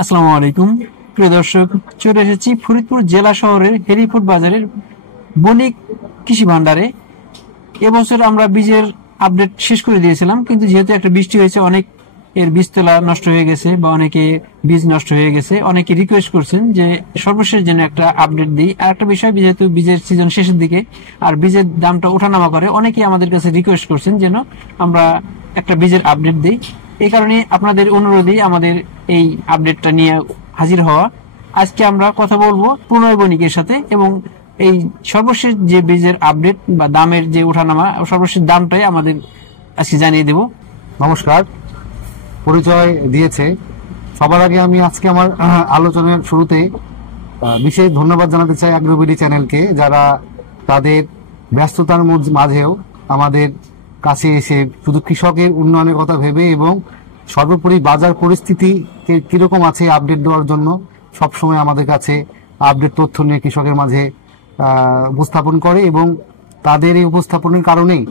আসসালামু আলাইকুম প্রিয় দর্শক, চলে এসেছি ফরিদপুর জেলা শহরের হেরিফোর্ড বাজারের বণিক কৃষি ভান্ডারে। এবছর আমরা বীজের আপডেট শেষ করে দিয়েছিলাম, কিন্তু যেহেতু একটা বৃষ্টি হয়েছে, অনেক এর বীজতলা নষ্ট হয়ে গেছে বা অনেকে বীজ নষ্ট হয়ে গেছে। অনেকে রিকোয়েস্ট করছেন যে সর্বশেষ যেন একটা আপডেট দিই। আর একটা বিষয়, যেহেতু বীজের সিজন শেষের দিকে আর বীজের দামটা ওঠানামা করে, অনেকেই আমাদের কাছে রিকোয়েস্ট করছেন যেন আমরা একটা বীজের আপডেট দিই। এই কারণে আপনাদের অনুরোধেই আমাদের এই আপডেটটা নিয়ে হাজির হওয়া। আজকে আমরা কথা বলবো প্রণয় বণিকের সাথে এবং এই সর্বশেষ যে বীজের আপডেট বা দামের যে ওঠানামা, সর্বশেষ দামটাই আমাদের আজকে জানিয়ে দেব। নমস্কার, পরিচয় দিয়েছে। সবার আগে আমি আজকে আমার আলোচনার শুরুতে বিশেষ ধন্যবাদ জানাতে চাই অ্যাগ্রোবিডি চ্যানেলকে, যারা তাদের ব্যস্ততার মাঝেও আমাদের কাছে এসে শুধু কৃষকের উন্নয়নের কথা ভেবে এবং সর্বোপরি বাজার পরিস্থিতি কিরকম আছে আপডেট দেওয়ার জন্য সবসময় আমাদের কাছে আপডেট তথ্য নিয়ে কৃষকের মাঝে উপস্থাপন করে। এবং তাদের এই উপস্থাপনের কারণেই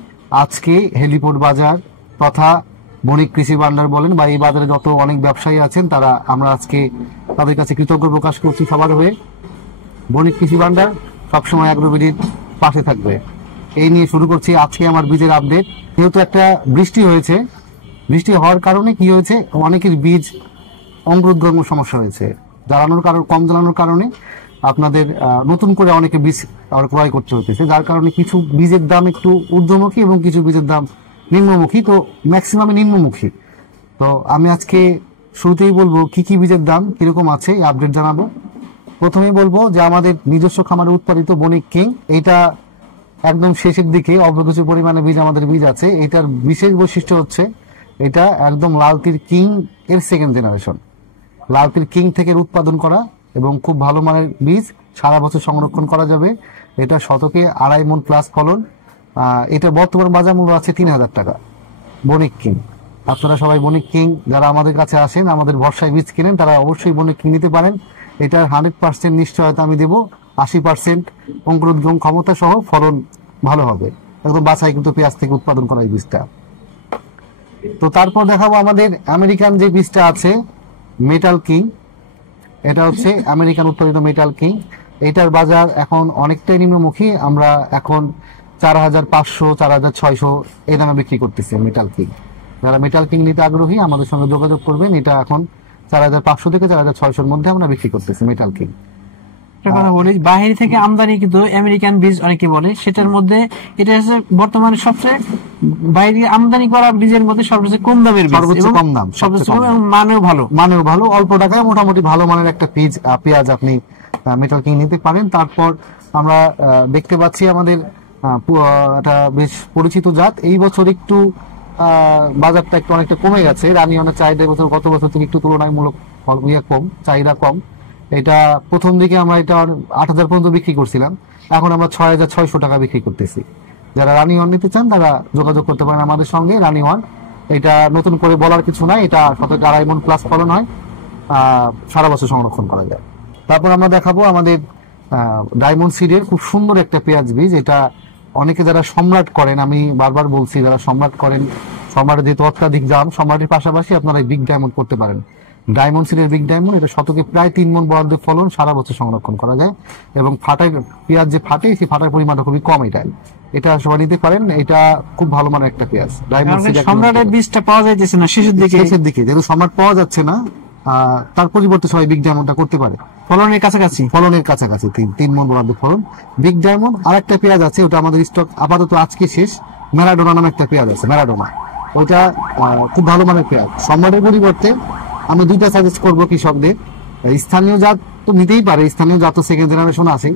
আজকে হেলিপোর্ট বাজার তথা বণিক কৃষি ভান্ডার বলেন বা এই বাজারে যত অনেক ব্যবসায়ী আছেন, তারা আমরা আজকে তাদের কাছে কৃতজ্ঞ প্রকাশ করছি সবার হয়ে। বণিক কৃষি ভান্ডার সবসময় অ্যাগ্রোবিডির পাশে থাকবে, এই নিয়ে শুরু করছি আজকে আমার বীজের আপডেট। যেহেতু একটা বৃষ্টি হয়েছে, বৃষ্টি হওয়ার কারণে কি হয়েছে, অনেকের বীজ অঙ্কুরোদ্গম সমস্যা হয়েছে, কম জ্বালানোর কারণে আপনাদের নতুন করে অনেকে বীজ ক্রয় করতে হতেছে, যার কারণে কিছু বীজের দাম একটু ঊর্ধ্বমুখী এবং কিছু বীজের দাম নিম্নমুখী। তো ম্যাক্সিমামে নিম্নমুখী। তো আমি আজকে শুরুতেই বলবো কি কি বীজের দাম কিরকম আছে এই আপডেট জানাবো। প্রথমেই বলবো যে আমাদের নিজস্ব খামারে উৎপাদিত বণিক কিং, এটা একদম শেষের দিকে অল্প কিছু পরিমাণে আমাদের বীজ আছে। এটার বিশেষ বৈশিষ্ট্য হচ্ছে এটা একদম লালতির কিং এর সেকেন্ড জেনারেশন। লালতির কিং থেকে উৎপাদন করা এবং খুব ভালো মানের বীজ, সারা বছর সংরক্ষণ করা যাবে। এটা শতকে 2.5 মণ প্লাস ফলন। এটা বর্তমান বাজার মূল্য আছে 3,000 টাকা বণিক কিং। আপনারা সবাই বণিক কিং যারা আমাদের কাছে আসেন, আমাদের ভরসায় বীজ কিনেন, তারা অবশ্যই বণিক কিং নিতে পারেন। এটার 100% নিশ্চয়তা আমি দেবো। 80% অঙ্কুরোদ্গম ক্ষমতা সহ ফলন ভালো হবে। একদম বাছাই কিন্তু পেঁয়াজ থেকে উৎপাদন করা এই বীজটা। তো তারপর দেখাবো আমাদের আমেরিকান যে বীজটা আছে মেটাল কিং। এটা হচ্ছে আমেরিকান উৎপাদিত মেটাল কিং। এটার বাজার এখন অনেকটাই নিম্নমুখী। আমরা এখন 4,500 4,600 এই দামে বিক্রি করতেছে মেটাল কিং। যারা মেটাল কিং নিতে আগ্রহী আমাদের সঙ্গে যোগাযোগ করবেন। এটা এখন 4,500 থেকে 4,600 মধ্যে আমরা বিক্রি করতেছি মেটাল কিং। কথা বলি, বাহির থেকে আমদানি কিন্তু আমেরিকান বীজ অনেকে বলে, সেটার মধ্যে এটা হচ্ছে বর্তমানে সবচেয়ে বাইরে আমদানি করা বীজের মধ্যে সবচেয়ে কম দামের বীজ, সর্বোচ্চ কম দাম, মানেও ভালো, অল্প টাকায় মোটামুটি ভালো মানের একটা পেঁয়াজ আপনি মেটাল কিং নিতে পারেন। তারপর আমরা দেখতে পাচ্ছি আমাদের একটা বেশ পরিচিত জাত, এই বছর একটু বাজারটা একটু অনেকটা কমে গেছে। রানিয়নের চাহিদা বছর গত বছর থেকে একটু তুলনামূলক কম, চাহিদা কম। এটা প্রথম দিকে আমরা এটা 8,000 পর্যন্ত বিক্রি করছিলাম, এখন আমরা 6,600 টাকা বিক্রি করতেছি। যারা রানিওয়ান নিতে চান তারা যোগাযোগ করতে পারেন আমাদের সঙ্গে। রানিওয়ান এটা নতুন করে বলার কিছু নাই, এটা শতকে 2.5 মণ প্লাস ফলন হয়, সারা বছর সংরক্ষণ করা যায়। তারপর আমরা দেখাবো আমাদের ডায়মন্ড সিডের খুব সুন্দর একটা পেঁয়াজ বীজ। এটা অনেকে যারা সম্রাট করেন, আমি বারবার বলছি যারা সম্রাট করেন, সম্রাটের যেহেতু অত্যাধিক দাম, সম্রাটের পাশাপাশি আপনারা বিগ ডায়মন্ড করতে পারেন। ডায়মন্ড সিডের বিগ ডায়মন্ড, এটা শতকে প্রায় 3 মণ বরাদ্দ ফলন, সারা বছর সংরক্ষণ করা যায় এবং পেঁয়াজ যে ফাটে সেই ফাটার পরিমাণটা খুবই কম। এটা সবাই নিতে পারেন। এটা খুব ভালো মানের একটা পেঁয়াজ। ডায়মন্ড সিড সম্রাটের বীজটা পাওয়া যাইতেছে না শেষের দিকে, যেহেতু সম্রাট পাওয়া যাচ্ছে না, তার পরিবর্তে সবাই বিগ ডায়মন্ডটা করতে পারে। ফলনের কাছাকাছি 3 মণ বরাদ্দ ফলন বিগ ডায়মন্ড। আর একটা পেঁয়াজ আছে, ওটা আমাদের স্টক আপাতত আজকে শেষ, ম্যারাডোনা নামে একটা পেঁয়াজ আছে, ম্যারাডোনা। ওইটা খুব ভালো মানের পেঁয়াজ। সম্রাটের পরিবর্তে আমি দুইটা সাজেস্ট করবো কৃষকদের। স্থানীয় জাত তো নিতেই পারে, স্থানীয় জাত তো সেকেন্ড জেনারেশন আছে,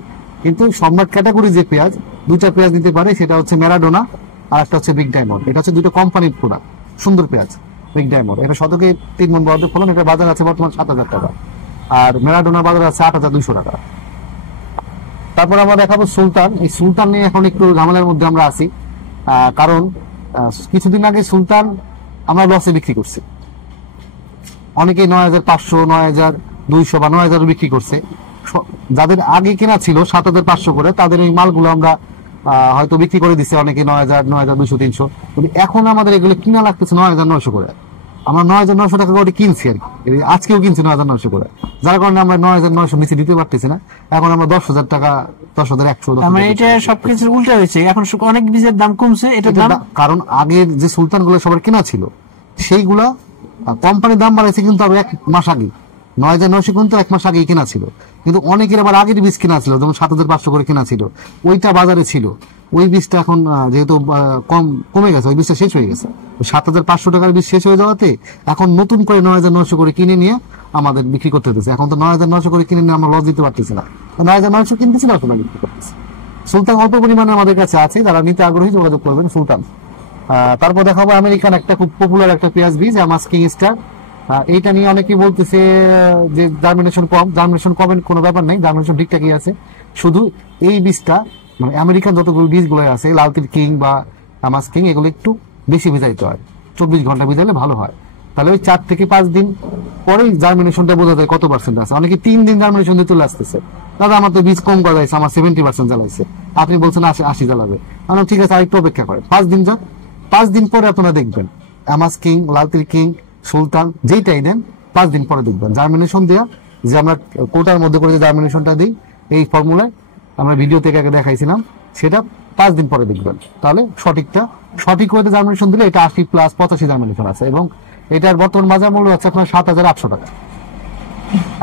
কিন্তু সম্রাট ক্যাটাগরি যে পেঁয়াজ, দুইটা পেঁয়াজ নিতে পারে, সেটা হচ্ছে ম্যারাডোনা আর একটা হচ্ছে বিগ ডায়মন্ড। এটা হচ্ছে দুটো কোম্পানির প্রোডাক্ট, সুন্দর পেঁয়াজ বিগ ডায়মন্ড। এটা শতকে 3 মণ বরাদ্দ ফলন। এটা বাজার আছে বর্তমান 7,000 টাকা, আর ম্যারাডোনা বাজার আছে 8,200 টাকা। তারপর আমরা দেখাবো সুলতান। এই সুলতান নিয়ে এখন একটু ঝামেলার মধ্যে আমরা আছি, কারণ কিছুদিন আগে সুলতান আমরা লসে বিক্রি করছি। অনেকে 9,500 9,200 বা 9,000 বিক্রি করছে। যাদের আগে কেনা ছিল 7,500 করে, তাদের এই মালগুলো আমরা হয়তো বিক্রি করে দিচ্ছে অনেকে 9,000 9,200 300। এখন আমাদের এগুলো কিনা লাগতেছে 9,900 করে। আমরা 9,900 টাকা করে কিনছি আর কি, আজকেও কিনছি 9,900 করে, যার কারণে আমরা 9,900 নিচে দিতে পারতেছি না। এখন আমরা 10,000 টাকা, 10,100, মানে এটা সবকিছু উল্টা হয়েছে, এখন অনেক বীজের দাম কমছে, এটা দাম কারণ আগের যে সুলতান গুলো সবার কেনা ছিল সেইগুলা কোম্পানির দাম বাড়াইছে, কিন্তু আরো 1 মাস আগে 9,900 কিন্তু 1 মাস আগেই কেনা ছিল, কিন্তু অনেকের আবার আগের বীজ কেনা ছিল, যেমন 7,500 করে কেনা ছিল, ওইটা বাজারে ছিল, ওই বীজটা এখন যেহেতু কমে গেছে, ওই বীজটা শেষ হয়ে গেছে, 7,500 টাকার বীজ শেষ হয়ে যাওয়াতে এখন নতুন করে 9,900 করে কিনে নিয়ে আমাদের বিক্রি করতে হতেছে। এখন তো 9,900 করে কিনে নিয়ে আমরা লস দিতে পারতেছি না, 9,900 কিনতেছি না, এখন বিক্রি করতেছি। সুলতান অল্প পরিমাণে আমাদের কাছে আছে, যারা নিতে আগ্রহী যোগাযোগ করবেন সুলতান। তারপর দেখাবো আমেরিকান একটা খুব পপুলার একটা পেঁয়াজ বীজ, আমাস কিং স্টার। এইটা নিয়ে অনেকেই বলতেছে যে জার্মিনেশন কম, জার্মিনেশন কমের কোনো ব্যাপার নেই, জার্মিনেশন ঠিকঠাকই আছে। শুধু এই বীজটা মানে আমেরিকান যতগুলো বীজগুলো আছে, লালতির কিং বা আমাস কিং, এগুলো একটু বেশি ভিজাইতে হয়, 24 ঘন্টা ভিজাইলে ভালো হয়। তাহলে ওই 4 থেকে 5 দিন পরেই জার্মিনেশনটা বোঝা যায় কত পার্সেন্ট আছে। অনেকে 3 দিন জার্মিনেশন দিয়ে চলে আসতেছে, দাদা আমার তো বীজ কম গজাইছে, আমার 70% জ্বালাইছে, আপনি বলছেন 80 জ্বালাবে। আমরা ঠিক আছে, আরেকটু অপেক্ষা করে 5 দিন যাক, 5 দিন পরে আপনারা দেখবেন আমাস কিং, লালতির কিং, সুলতান যেইটাই দেন 5 দিন পরে দেখবেন জার্মিনেশন দেওয়া, যে আমরা কোটার মধ্যে করে যে জার্মিনেশনটা দিই এই ফর্মুলায় আমরা ভিডিও থেকে আগে দেখাইছিলাম, সেটা 5 দিন পরে দেখবেন। তাহলে সঠিক ওয়েতে জার্মিনেশন দিলে এটা 80+85 জার্মিনেশন আছে, এবং এটার বর্তমান বাজার মূল্য হচ্ছে আপনার 7,800 টাকা।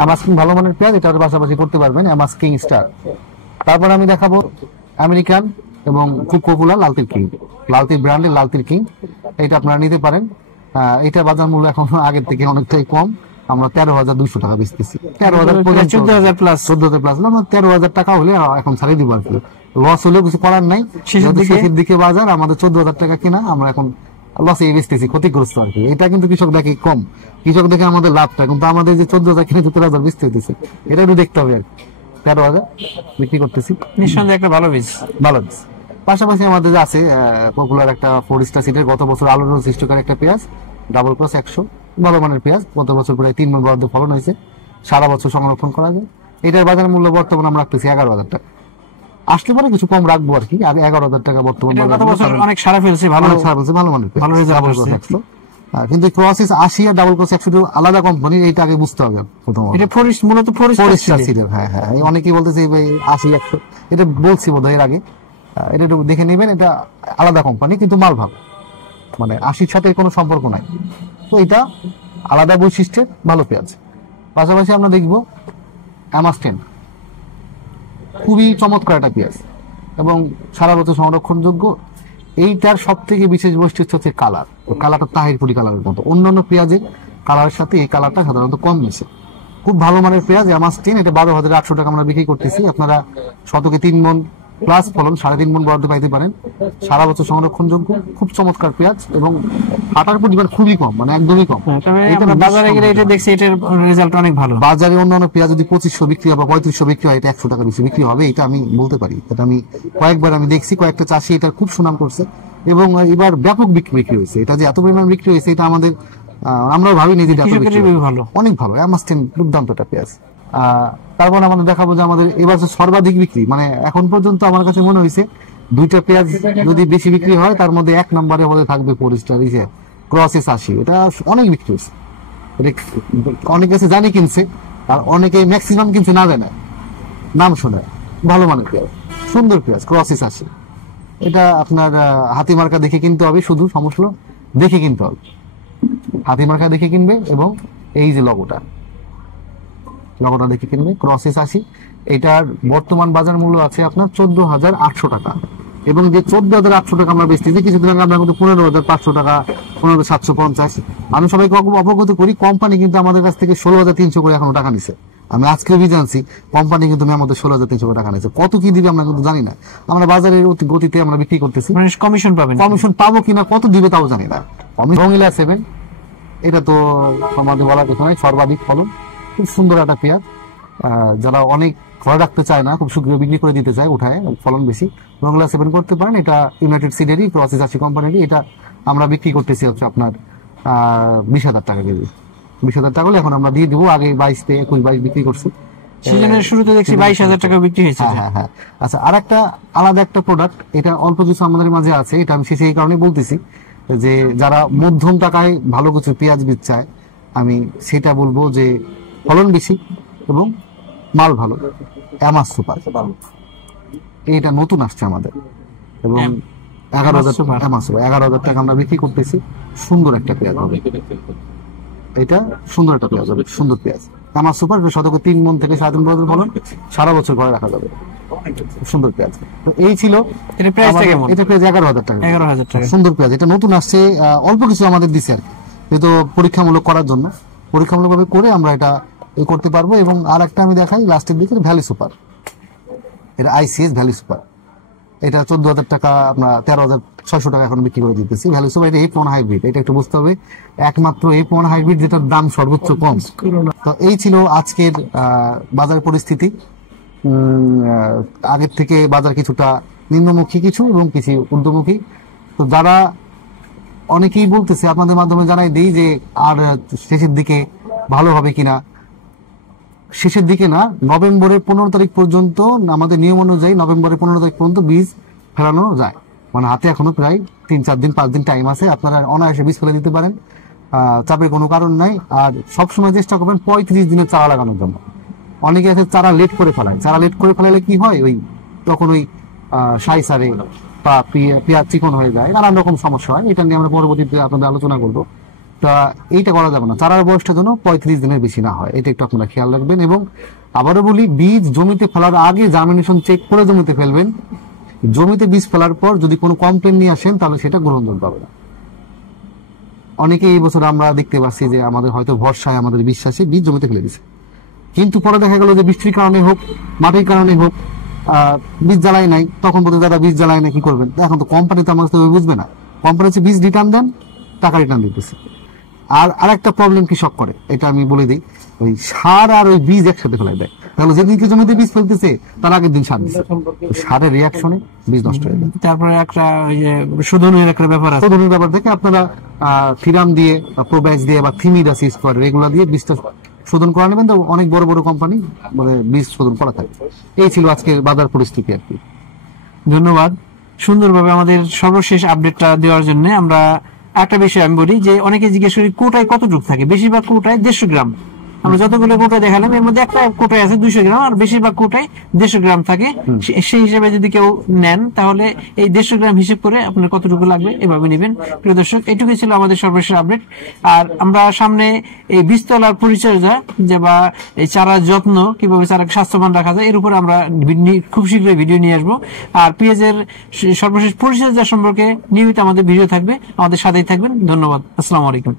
আমাস কিং ভালো মানের পেঁয়াজ, এটার পাশাপাশি করতে পারবেন আমাস কিং স্টার। তারপর আমি দেখাবো আমেরিকান এবং খুব পপুলার লালতির কিং, লালতির ব্র্যান্ডের লালতির কিং, এটা আপনারা নিতে পারেন। এটা বাজার মূল্য এখন আগের থেকে অনেকটাই কম, আমরা 13,200 টাকা বেচতেছি, 14,000 প্লাস 13,000 টাকা হলে এখন ছাড়িয়ে দিব আর কি। লস হলেও কিছু করার নাই, শেষের দিকে বাজার, আমাদের 14,000 টাকা কিনা, আমরা এখন লসে বেচতেছি, ক্ষতিগ্রস্ত আর কি। এটা কিন্তু কৃষক দেখে কম, কৃষক দেখে আমাদের লাভটা, কিন্তু আমাদের যে 14,000 কিনে 13,000 বেচতে হইতেছে, এটা একটু দেখতে হবে আর কি। 13,000 বিক্রি করতেছি, নিঃসন্দেহে একটা ভালো বীজ। পাশাপাশি আমাদের আছে পপুলার একটা 4 স্টার সিডের গত বছর আলোড়ন সৃষ্টিকারী একটা পেঁয়াজ, ডাবল ক্রস 100, ভালো মানের পেঁয়াজ, গত বছর প্রায় 3 মণ বরাদ্দ ফলন হয়েছে, সারা বছর সংরক্ষণ করা যায়। এটার বাজার মূল্য বর্তমানে আমরা রাখতেছি 11,000 টাকা, আসলে পরে কিছু কম রাখবো আর কি। আগে 11,000 টাকা বর্তমান অনেক সারা ফেলছে, ভালো মানের পেঁয়াজ। কিন্তু ক্রসেস 80 আর ডাবল ক্রস 100 আলাদা কোম্পানি, এটা আগে বুঝতে হবে প্রথমত। এটা ফরিস্ট, মূলত ফরিস্ট সিডের। হ্যাঁ, অনেকেই বলতেছে 80 100, এটা বলছি বোধহয় এর আগে, এটা একটু দেখে নেবেন, এটা আলাদা কোম্পানি, কিন্তু মাল ভালো, মানে 80-র সাথে কোনো সম্পর্ক নাই। তো এটা আলাদা বৈশিষ্ট্যের ভালো পেঁয়াজ। পাশাপাশি আমরা দেখবো আমাস 10, খুবই চমৎকার একটা পেঁয়াজ এবং সারা বছর সংরক্ষণযোগ্য। এইটার সব থেকে বিশেষ বৈশিষ্ট্য হচ্ছে কালার, কালারটা তাহিরপুরি কালারের মতো, অন্যান্য পেঁয়াজের কালারের সাথে এই কালারটা সাধারণত কম মিশে। খুব ভালো মানের পেঁয়াজ আমাস 10, এটা 12,800 টাকা আমরা বিক্রি করতেছি। আপনারা শতকে 3 মণ প্লাস ফলন, 3.5 মণ বরাদ্দ পাইতে পারেন, সারা বছর সংরক্ষণযোগ্য, খুব চমৎকার পেঁয়াজ এবং হাঁটার পরিমাণ খুবই কম, মানে একদমই কম। বাজারে গেলে এটা দেখছি, এটার রেজাল্ট অনেক ভালো। বাজারে অন্যান্য পেঁয়াজ যদি 2500 বিক্রি হয় বা 3500 বিক্রি হয়, এটা 100 টাকা বেশি বিক্রি হবে, এটা আমি বলতে পারি। এটা আমি কয়েকবার দেখছি, কয়েকটা চাষি এটা খুব সুনাম করছে এবং এবার ব্যাপক বিক্রি হয়েছে। এটা যে এত পরিমাণ বিক্রি হয়েছে, এটা আমাদের আমরাও ভাবিনি যে অনেক ভালো। আমাস 10 দুর্দান্ত একটা পেঁয়াজ। তারপর আমাদের দেখাবো যে আমাদের এবার সর্বাধিক বিক্রি, মানে এখন পর্যন্ত আমার কাছে মনে হয়েছে 2টা পেঁয়াজ যদি বেশি বিক্রি হয়, তার মধ্যে 1 নম্বরে আমাদের থাকবে ফরিস্টার ক্রসেস 80, এটা অনেক বিক্রি হয়েছে। অনেক কাছে জানি কিনছে, আর অনেকে ম্যাক্সিমাম কিনছে না জানে, নাম শোনে। ভালো মানের পেঁয়াজ, সুন্দর পেঁয়াজ, ক্রসেস 80। এটা আপনার হাতি মার্কা দেখে কিনতে হবে, শুধু সমস্যা দেখে কিনতে হবে, হাতি মার্কা দেখে কিনবে এবং এই যে লগোটা দেখে কিনবে, ক্রসেস 80। এটার বর্তমান বাজার মূল্য আছে আপনার 14,800 টাকা, এবং যে 14,800 টাকা আমরা বেচতেছি, কিছুদিন আগে আমরা কিন্তু 15,500 টাকা, 15,750। আমি সবাইকে অবগত করি, কোম্পানি কিন্তু আমাদের কাছ থেকে 16,300 করে এখনো টাকা নিছে। আমি আজকে জানছি কোম্পানি কিন্তু আমাদের 16,300 করে টাকা নিচ্ছে। কত কি দিবে আমরা কিন্তু জানি না, আমরা বাজারের গতিতে আমরা বিক্রি করতেছি, কমিশন পাবো কিনা, কত দিবে তাও জানি না। রঙিলা 7, এটা তো আমাদের বলার কিছু নাই, সর্বাধিক ফলন, খুব সুন্দর একটা পেঁয়াজ। যারা অনেক ঘরে রাখতে চায় না, খুব শীঘ্র বিক্রি করে দিতে চায়, উঠায় ফলন বেশি, রঙলা 7 করতে পারেন। এটা ইউনাইটেড সিডেরই, ক্রসেস 80 কোম্পানিরই। এটা আমরা বিক্রি করতেছি হচ্ছে আপনার 20,000 টাকা কেজি। 20,000 টাকা হলে এখন আমরা দিয়ে দিব, আগে 22 বিক্রি করছি, সিজনের শুরুতে দেখছি 22,000 টাকা বিক্রি হয়েছে। হ্যাঁ। আচ্ছা, আর একটা আলাদা একটা প্রোডাক্ট, এটা অল্প কিছু আমাদের মাঝে আছে, এটা আমি শেষে এই কারণে বলতেছি, যে যারা মধ্যম টাকায় ভালো কিছু পেঁয়াজ বীজ চায়, আমি সেটা বলবো যে ফলন বেশি এবং মাল ভালো, অ্যামাস সুপার। এইটা নতুন আসছে আমাদের এবং 11,000 অ্যামাস সুপার 11,000 টাকা আমরা বিক্রি করতেছি। সুন্দর একটা পেঁয়াজ হবে এটা, সুন্দর একটা পেঁয়াজ হবে, সুন্দর পেঁয়াজ অ্যামাস সুপার। শতকে 3 মণ থেকে 3.5 মণ ফলন, সারা বছর ঘরে রাখা যাবে, সুন্দর পেঁয়াজ। তো এই ছিল এটা প্রাইসটা কেমন? এটা পেঁয়াজ 11,000 টাকা। 11,000 টাকা সুন্দর পেঁয়াজ, এটা নতুন আসছে, অল্প কিছু আমাদের দিছে আর কি, যেহেতু পরীক্ষামূলক করার জন্য, পরীক্ষামূলকভাবে করে আমরা এটা করতে পারবো। এবং আর একটা আমি দেখাই লাস্টের দিকে, ভ্যালি সুপার, এটা ICS ভ্যালি সুপার। এটা 14,000 টাকা, আমরা 13,600 টাকা এখন বিক্রি করে দিতেছি। ভ্যালি সুপার এটা A1 হাইব্রিড, এটা একটু বুঝতে হবে, একমাত্র A1 হাইব্রিড যেটার দাম সর্বোচ্চ কম। তো এই ছিল আজকের বাজার পরিস্থিতি। আগের থেকে বাজার কিছুটা নিম্নমুখী কিছু এবং কিছু ঊর্ধ্বমুখী। তো যারা অনেকেই বলতেছে, আপনাদের মাধ্যমে জানাই দিই যে আর শেষের দিকে ভালো হবে কিনা, শেষের দিকে না, নভেম্বরের 15 তারিখ পর্যন্ত আমাদের নিয়ম অনুযায়ী নভেম্বরের 15 তারিখ পর্যন্ত বীজ ফেলানো যায়। মানে হাতে এখনো প্রায় 3-4 দিন 5 দিন টাইম আছে, আপনারা অনায়াসে বীজ ফেলে দিতে পারেন, চাপের কোনো কারণ নাই। আর সবসময় চেষ্টা করবেন 35 দিনের চারা লাগানোর জন্য। অনেকে আছে চারা লেট করে ফেলায়, চারা লেট করে ফেলালে কি হয়, ওই তখন ওই সাই সারে বা পেঁয়াজ চিকন হয়ে যায়, নানান রকম সমস্যা হয়। এটা নিয়ে আমরা পরবর্তীতে আপনাদের আলোচনা করবো। তা এইটা করা যাবে না, চারার বয়সটা যেন 35 দিনের বেশি না হয়, এটা একটু আপনারা খেয়াল রাখবেন। এবং আবারও বলি, বীজ জমিতে ফেলার আগে জার্মিনেশন চেক করে জমিতে ফেলবেন। জমিতে বীজ ফেলার পর যদি কোনো কমপ্লেন নিয়ে আসেন, তাহলে সেটা গ্রহণযোগ্য হবে না। অনেকে এই বছর আমরা দেখতে পাচ্ছি যে আমাদের হয়তো ভরসায়, আমাদের বিশ্বাসে বীজ জমিতে ফেলে দিচ্ছে, কিন্তু পরে দেখা গেল যে বৃষ্টির কারণে হোক, মাটির কারণে হোক, বীজ জ্বালাই নাই। তখন বলতে দাদা বীজ জ্বালাই না, কি করবেন? এখন তো কোম্পানি তো আমার বুঝবে না, কোম্পানি হচ্ছে বীজ রিটার্ন দেন, টাকা রিটার্ন দিতেছে। আর আরেকটা প্রবলেম কৃষক করে, এটা আমি বলে দিই, ওই সার আর ওই বীজ একসাথে ফেলাই দেয়। তাহলে যেদিনকে জমিতে বীজ ফেলতেছে তার আগের দিন সার দিচ্ছে, সারের রিয়াকশনে বীজ নষ্ট হয়ে যায়। তারপরে একটা ওই যে শোধনের একটা ব্যাপার আছে, শোধনের ব্যাপার থেকে আপনারা থিরাম দিয়ে, প্রোব্যাক্স দিয়ে বা থিমিডাস স্কোয়ার এগুলা দিয়ে বীজটা শোধন করা নেবেন, তো অনেক বড় বড় কোম্পানি মানে বীজ শোধন করা থাকে। এই ছিল আজকের বাজার পরিস্থিতি আর কি। ধন্যবাদ সুন্দরভাবে আমাদের সর্বশেষ আপডেটটা দেওয়ার জন্য। আমরা একটা বিষয় আমি বলি যে অনেকে জিজ্ঞেস করি কোটায় কতটুকু থাকে, বেশিরভাগ কোটায় 150 গ্রাম। আমরা যতগুলো কোটায় দেখালাম এর মধ্যে একটা কোটায় আছে 200 গ্রাম, আর বেশিরভাগ কোটায় 150 গ্রাম থাকে। সেই হিসেবে যদি কেউ নেন, তাহলে এই 150 গ্রাম হিসেব করে আপনার কতটুকু লাগবে এভাবে নেবেন। প্রিয় দর্শক, এটুকুই ছিল আমাদের সর্বশেষ আপডেট। আর আমরা সামনে এই বীজতলার পরিচর্যা যে বা এই চারার যত্ন, কিভাবে চারাকে স্বাস্থ্যবান রাখা যায়, এর উপরে আমরা খুব শীঘ্রই ভিডিও নিয়ে আসবো। আর পেঁয়াজের সর্বশেষ পরিচর্যা সম্পর্কে নিয়মিত আমাদের ভিডিও থাকবে, আমাদের সাথেই থাকবেন। ধন্যবাদ, আসসালামু আলাইকুম।